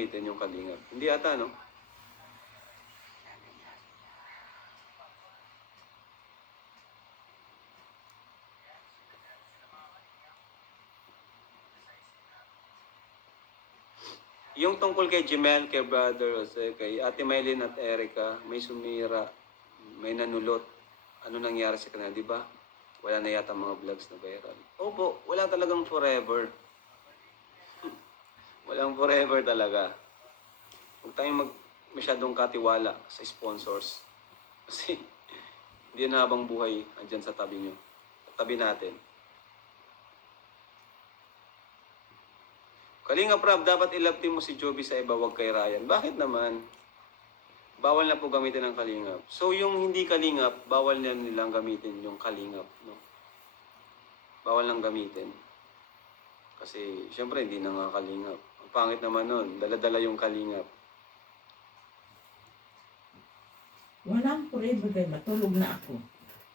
gamitin yung Kalingap? Hindi ata, no? Yung tungkol kay Jemel, kay Brother Jose, kay Ate Maylin at Erica, may sumira, may nanulot. Ano nangyari sa kanila, di ba? Wala na yata mga vlogs na viral. Opo, wala talagang forever. Walang forever talaga. Huwag tayong masyadong katiwala sa sponsors. Kasi hindi na habang buhay andyan sa tabi nyo. Sa tabi natin. Kalinga Prab, dapat ilapti mo si Joby sa iba, wag kay Ryan. Bakit naman? Bawal na po gamitin ng Kalingap. So yung hindi Kalingap, bawal na nilang gamitin yung Kalingap. No? Bawal lang gamitin. Kasi syempre hindi na nga Kalingap. Ang pangit naman nun, dala-dala yung Kalingap. Walang forever kay matulog na ako.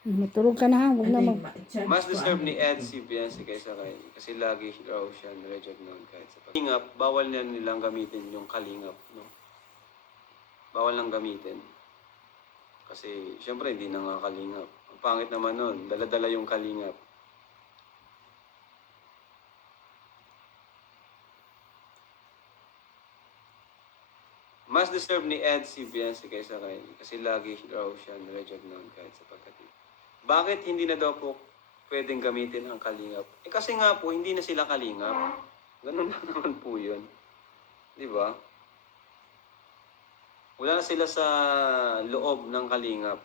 Matulog ka na ha, huwag na mag... Mas deserve ni Ed si Biancy kaysa kay kasi lagi raw siya na-reject noon kahit sa Kalingap, bawal na nilang gamitin yung Kalingap. No? Bawal lang gamitin. Kasi syempre hindi na nga Kalingap. Ang pangit naman nun, dala-dala yung Kalingap. Mas deserve ni Ed si Biancy kaysa kay kasi lagi raw siya na-reject noon kahit sa pagkatid. Bakit hindi na daw po pwedeng gamitin ang Kalingap? Eh kasi nga po, hindi na sila Kalingap. Ganun lang naman po yun. Di ba? Wala na sila sa loob ng Kalingap.